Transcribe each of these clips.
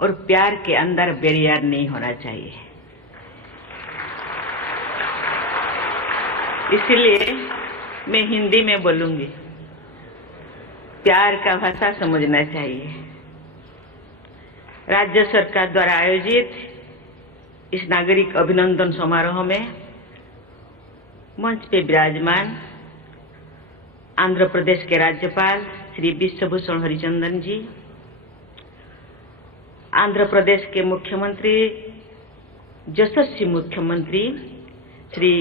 और प्यार के अंदर बैरियर नहीं होना चाहिए। इसलिए मैं हिंदी में बोलूंगी। प्यार का भाषा समझना चाहिए। राज्य सरकार द्वारा आयोजित इस नागरिक अभिनंदन समारोह में मंच पे विराजमान आंध्र प्रदेश के राज्यपाल श्री विश्वभूषण हरिचंदन जी, आंध्र प्रदेश के मुख्यमंत्री यशस्वी मुख्यमंत्री श्री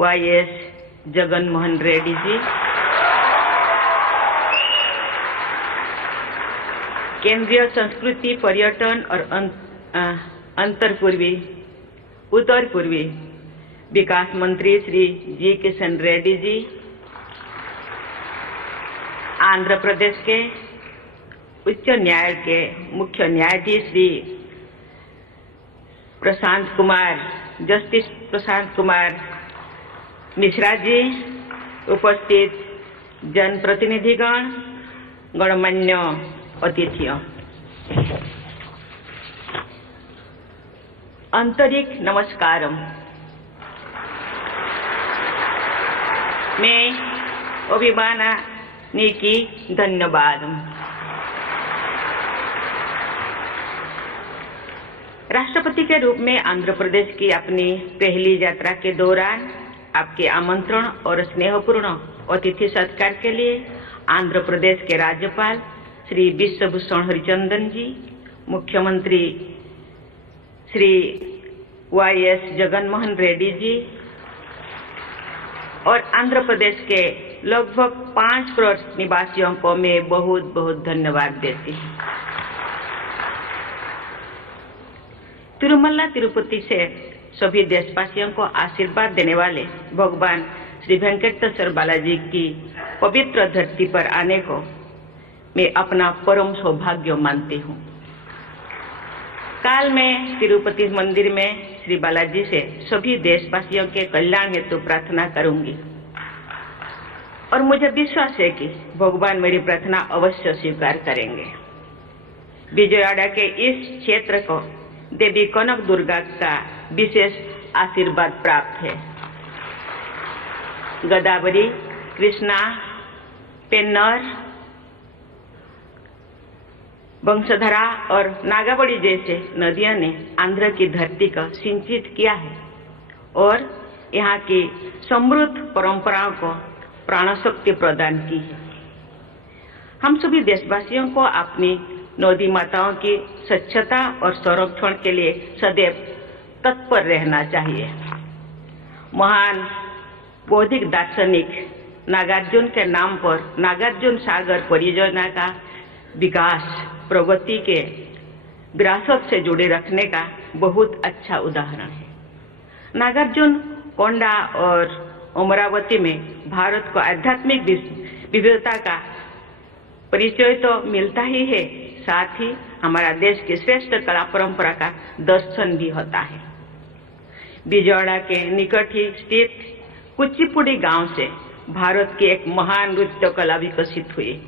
YS जगन मोहन रेड्डी जी, केंद्रीय संस्कृति पर्यटन और उत्तर पूर्वी विकास मंत्री श्री जी किशन रेड्डी जी, आंध्र प्रदेश के उच्च न्यायालय के मुख्य न्यायाधीश श्री जस्टिस प्रशांत कुमार मिश्रा जी, उपस्थित जनप्रतिनिधिगण, गणमान्य अतिथियों, आंतरिक नमस्कारम। मैं अभिमानी धन्यवाद। राष्ट्रपति के रूप में आंध्र प्रदेश की अपनी पहली यात्रा के दौरान आपके आमंत्रण और स्नेहपूर्ण अतिथि सत्कार के लिए आंध्र प्रदेश के राज्यपाल श्री विश्वभूषण हरिचंदन जी, मुख्यमंत्री श्री YS जगन मोहन रेड्डी जी और आंध्र प्रदेश के लगभग 5 करोड़ निवासियों को मैं बहुत बहुत धन्यवाद देती हूँ। तिरुमला तिरुपति से सभी देशवासियों को आशीर्वाद देने वाले भगवान श्री वेंकटेश्वर बालाजी की पवित्र धरती पर आने को मैं अपना परम सौभाग्य मानती हूँ। काल मैं तिरुपति मंदिर में श्री बालाजी से सभी देशवासियों के कल्याण हेतु प्रार्थना करूंगी और मुझे विश्वास है कि भगवान मेरी प्रार्थना अवश्य स्वीकार करेंगे। विजयवाड़ा के इस क्षेत्र को देवी कनक दुर्गा का विशेष आशीर्वाद प्राप्त है। गोदावरी, कृष्णा, पेन्नर, वंशधरा और नागावली जैसे नदियों ने आंध्र की धरती को सिंचित किया है और यहाँ की समृद्ध परंपराओं को प्राण शक्ति प्रदान की है। हम सभी देशवासियों को अपनी नदी माताओं की स्वच्छता और संरक्षण के लिए सदैव तत्पर रहना चाहिए। महान बौद्धिक दार्शनिक नागार्जुन के नाम पर नागार्जुन सागर परियोजना का विकास प्रगति के विरासत से जुड़े रखने का बहुत अच्छा उदाहरण है। नागार्जुन कोंडा और अमरावती में भारत को आध्यात्मिक विविधता का परिचय तो मिलता ही है, साथ ही हमारा देश की श्रेष्ठ कला परंपरा का दर्शन भी होता है। विजयवाड़ा के निकट ही स्थित कुचिपुड़ी गांव से भारत की एक महान नृत्य कला विकसित हुई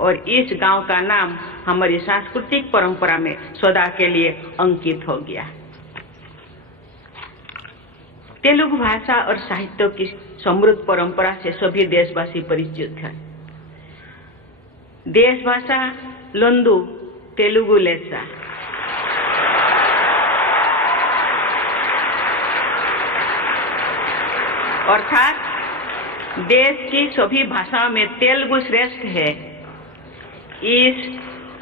और इस गांव का नाम हमारी सांस्कृतिक परंपरा में सदा के लिए अंकित हो गया। तेलुगु भाषा और साहित्य की समृद्ध परंपरा से सभी देशवासी परिचित हैं। देश भाषा लंदु तेलुगु लेसा अर्थात देश की सभी भाषाओं में तेलुगु श्रेष्ठ है। इस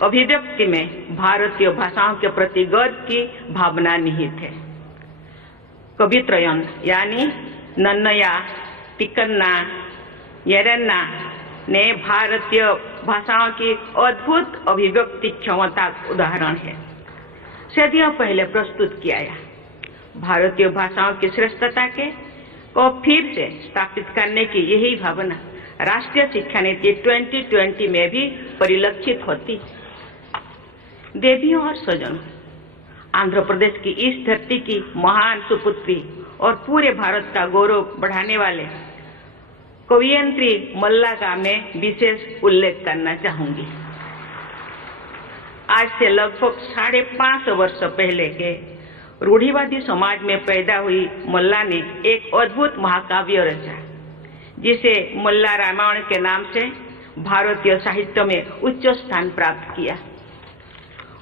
अभिव्यक्ति में भारतीय भाषाओं के प्रति गर्व की भावना निहित है। कवित्रयन यानी नन्नया, तिक्कन्ना, येरन्ना ने भारतीय भाषाओं की अद्भुत अभिव्यक्ति क्षमता उदाहरण है। सदियों पहले प्रस्तुत किया गया भारतीय भाषाओं की श्रेष्ठता को फिर से स्थापित करने की यही भावना राष्ट्रीय शिक्षा नीति 2020 में भी परिलक्षित होती। देवियों और स्वजनों, आंध्र प्रदेश की इस धरती की महान सुपुत्री और पूरे भारत का गौरव बढ़ाने वाले कवयित्री मल्ला का मैं विशेष उल्लेख करना चाहूंगी। आज से लगभग 550 वर्ष पहले के रूढ़िवादी समाज में पैदा हुई मल्ला ने एक अद्भुत महाकाव्य रचा, जिसे मल्ला रामायण के नाम से भारतीय साहित्य में उच्च स्थान प्राप्त किया।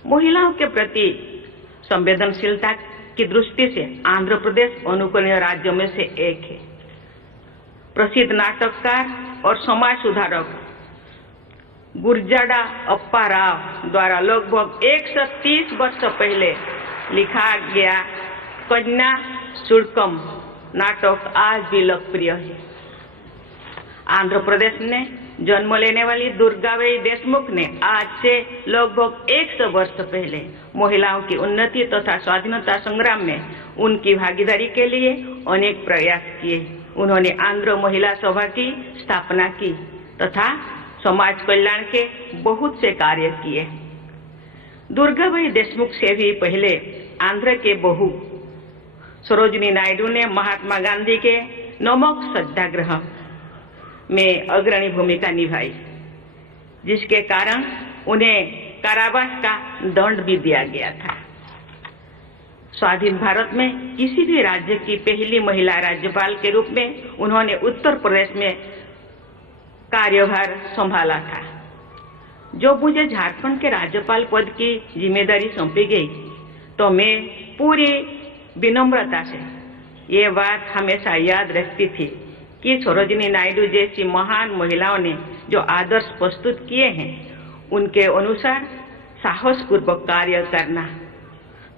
महिलाओं के प्रति संवेदनशीलता की दृष्टि से आंध्र प्रदेश अनुकरणीय राज्यों में से एक है। प्रसिद्ध नाटककार और समाज सुधारक गुरजाड़ा अप्पा राव द्वारा लगभग 130 वर्ष पहले लिखा गया कन्या शुल्कम नाटक आज भी लोकप्रिय है। आंध्र प्रदेश में जन्म लेने वाली दुर्गाबाई देशमुख ने आज से लगभग 100 वर्ष पहले महिलाओं की उन्नति तथा स्वाधीनता संग्राम में उनकी भागीदारी के लिए अनेक प्रयास किए। उन्होंने आंध्र महिला सभा की स्थापना की तथा समाज कल्याण के बहुत से कार्य किए। दुर्गाबाई देशमुख से भी पहले आंध्र के बहू सरोजिनी नायडू ने महात्मा गांधी के नमक सत्याग्रह में अग्रणी भूमिका निभाई, जिसके कारण उन्हें कारावास का दंड भी दिया गया था। स्वाधीन भारत में किसी भी राज्य की पहली महिला राज्यपाल के रूप में उन्होंने उत्तर प्रदेश में कार्यभार संभाला था। जो मुझे झारखंड के राज्यपाल पद की जिम्मेदारी सौंपी गई तो मैं पूरी विनम्रता से ये बात हमेशा याद रखती थी कि सरोजिनी नायडू जैसी महान महिलाओं ने जो आदर्श प्रस्तुत किए हैं उनके अनुसार साहसपूर्वक कार्य करना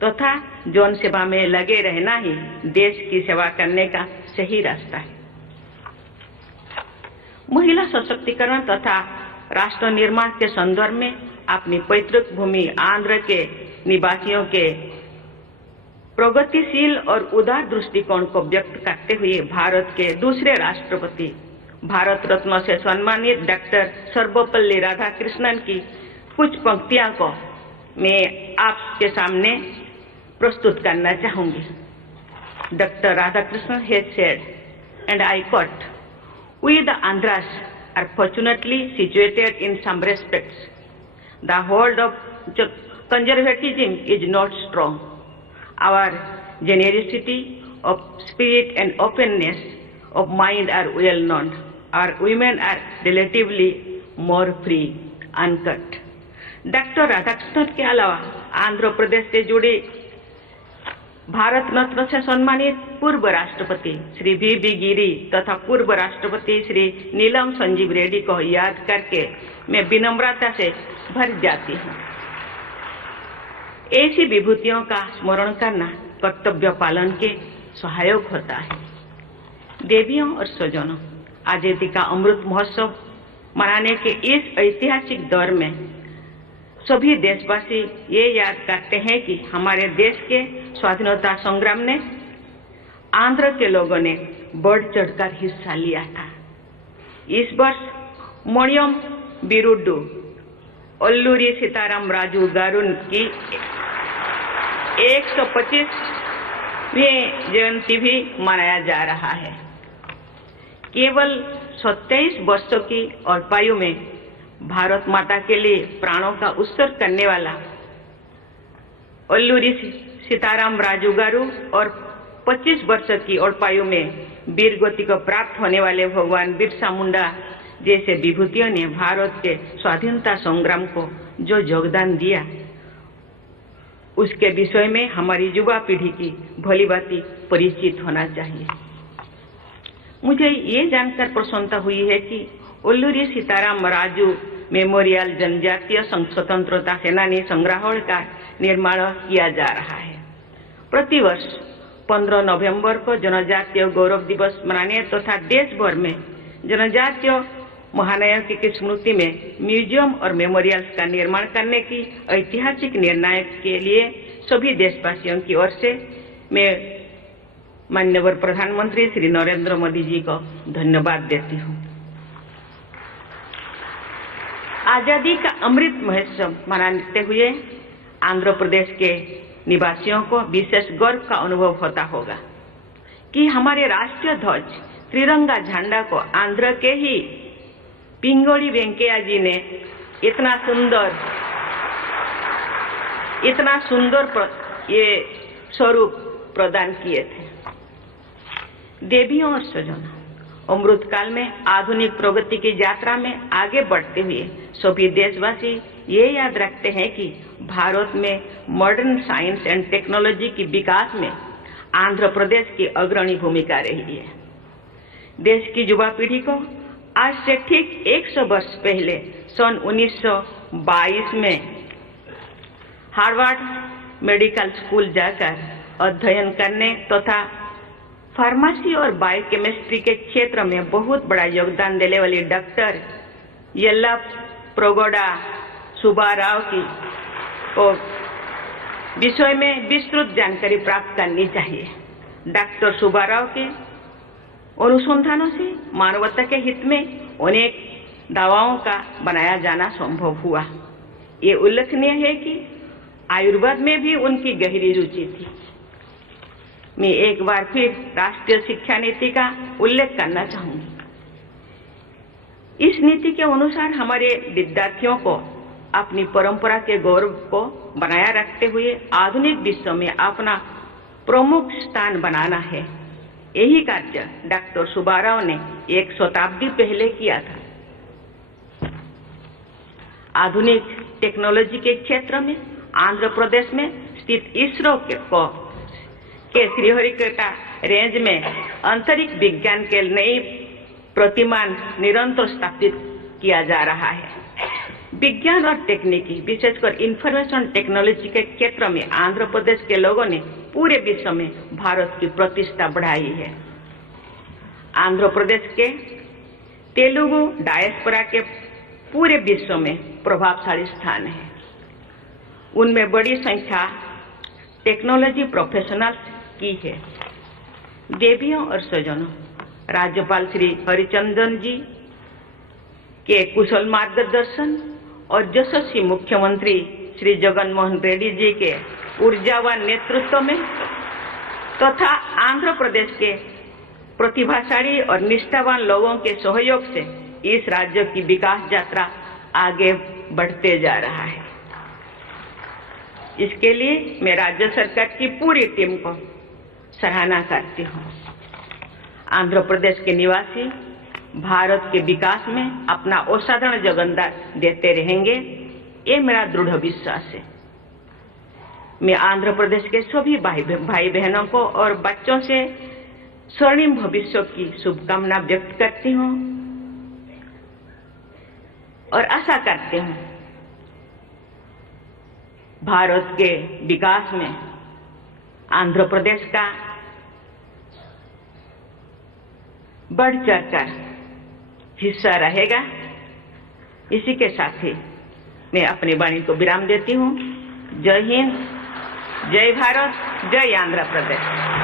तथा जन सेवा में लगे रहना ही देश की सेवा करने का सही रास्ता है। महिला सशक्तिकरण तथा राष्ट्र निर्माण के संदर्भ में अपनी पैतृक भूमि आंध्र के निवासियों के प्रगतिशील और उदार दृष्टिकोण को व्यक्त करते हुए भारत के दूसरे राष्ट्रपति भारत रत्न से सम्मानित डॉक्टर सर्वपल्ली राधाकृष्णन की कुछ पंक्तियां को मैं आपके सामने प्रस्तुत करना चाहूंगी। Doctor Radhakrishnan has said, and I quote, "We the Andhras are fortunately situated in some respects. The hold of conservatism is not strong. Our generosity of spirit and openness of mind are well known. Our women are relatively more free." Uncut. Doctor Radhakrishnan के अलावा आंध्र प्रदेश से जुड़ी भारत रत्न से सम्मानित पूर्व राष्ट्रपति Shri we गिरी तथा पूर्व राष्ट्रपति श्री नीलम संजीव रेड्डी को याद करके मैं विनम्रता से भर जाती हूँ। ऐसी विभूतियों का स्मरण करना कर्तव्य पालन के सहायक होता है। देवियों और स्वजनों, आजादी का अमृत महोत्सव मनाने के इस ऐतिहासिक दौर में सभी देशवासी ये याद करते हैं कि हमारे देश के स्वाधीनता संग्राम में आंध्र के लोगों ने बढ़ चढ़कर हिस्सा लिया था। इस वर्ष मणियम बिरुड्डू अल्लूरी सीताराम राजू गारू की 125वीं जयंती भी मनाया जा रहा है। केवल 27 वर्षों की अल्पायु में भारत माता के लिए प्राणों का उत्सर्ग करने वाला अल्लूरी सीताराम राजू गारू और 25 वर्ष की अल्पायु में वीर गति को प्राप्त होने वाले भगवान बिरसा मुंडा जैसे विभूतियों ने भारत के स्वाधीनता संग्राम को जो योगदान दिया, उसके विषय में हमारी युवा पीढ़ी की भलीभांति परिचित होना चाहिए। मुझे ये जानकर प्रसन्नता हुई है कि अल्लूरी सीताराम राजू मेमोरियल जनजातीय स्वतंत्रता सेनानी संग्रहालय का निर्माण किया जा रहा है। प्रतिवर्ष 15 नवंबर को जनजातीय गौरव दिवस मनाने तथा देश भर में जनजातीय महानायकों की स्मृति में म्यूजियम और मेमोरियल्स का निर्माण करने की ऐतिहासिक निर्णय के लिए सभी देशवासियों की ओर से मैं माननीय प्रधानमंत्री श्री नरेंद्र मोदी जी को धन्यवाद देती हूँ। आजादी का अमृत महोत्सव मनाते हुए आंध्र प्रदेश के निवासियों को विशेष गर्व का अनुभव होता होगा कि हमारे राष्ट्रीय ध्वज त्रिरंगा झंडा को आंध्र के ही पिंगोड़ी वेंकैया जी ने इतना सुंदर इतना सुंदर ये स्वरूप प्रदान किए थे। देवियों और स्वजनों, अमृत काल में आधुनिक प्रगति की यात्रा में आगे बढ़ते हुए सभी देशवासी ये याद रखते हैं कि भारत में मॉडर्न साइंस एंड टेक्नोलॉजी की विकास में आंध्र प्रदेश की अग्रणी भूमिका रही है। देश की युवा पीढ़ी को आज से ठीक 100 वर्ष पहले सन 1922 में हार्वर्ड मेडिकल स्कूल जाकर अध्ययन करने तथा फार्मेसी और बायोकेमिस्ट्री के क्षेत्र में बहुत बड़ा योगदान देने वाली डॉक्टर येल्लाप्रगोडा सुब्बाराव की और विषय में विस्तृत जानकारी प्राप्त करनी चाहिए। डॉक्टर सुब्बाराव के अनुसंधानों से मानवता के हित में अनेक दवाओं का बनाया जाना संभव हुआ। ये उल्लेखनीय है कि आयुर्वेद में भी उनकी गहरी रुचि थी। मैं एक बार फिर राष्ट्रीय शिक्षा नीति का उल्लेख करना चाहूंगी। इस नीति के अनुसार हमारे विद्यार्थियों को अपनी परंपरा के गौरव को बनाए रखते हुए आधुनिक विश्व में अपना प्रमुख स्थान बनाना है। यही कार्य डॉक्टर सुब्बाराव ने 1 शताब्दी पहले किया था। आधुनिक टेक्नोलॉजी के क्षेत्र में आंध्र प्रदेश में स्थित इसरो के श्रीहरिकोटा रेंज में अंतरिक्ष विज्ञान के नई प्रतिमान निरंतर स्थापित किया जा रहा है। विज्ञान और तकनीकी, विशेषकर इंफॉर्मेशन टेक्नोलॉजी के क्षेत्र में आंध्र प्रदेश के लोगों ने पूरे विश्व में भारत की प्रतिष्ठा बढ़ाई है। आंध्र प्रदेश के तेलुगु डायस्पोरा के पूरे विश्व में प्रभावशाली स्थान है। उनमें बड़ी संख्या टेक्नोलॉजी प्रोफेशनल्स की है। देवियों और स्वजनों, राज्यपाल श्री हरिचंदन जी के कुशल मार्गदर्शन और यशस्वी मुख्यमंत्री श्री जगन मोहन रेड्डी जी के ऊर्जावान नेतृत्व में तथा आंध्र प्रदेश के प्रतिभाशाली और निष्ठावान लोगों के सहयोग से इस राज्य की विकास यात्रा आगे बढ़ते जा रहा है। इसके लिए मैं राज्य सरकार की पूरी टीम को सराहना करती हूँ। आंध्र प्रदेश के निवासी भारत के विकास में अपना असाधारण योगदान देते रहेंगे, ये मेरा दृढ़ विश्वास है। मैं आंध्र प्रदेश के सभी भाई बहनों को और बच्चों से स्वर्णिम भविष्य की शुभकामना व्यक्त करती हूँ और आशा करती हूँ भारत के विकास में आंध्र प्रदेश का बढ़ चढ़कर हिस्सा रहेगा। इसी के साथ ही मैं अपनी वाणी को विराम देती हूँ। जय हिंद, जय भारत, जय आंध्र प्रदेश।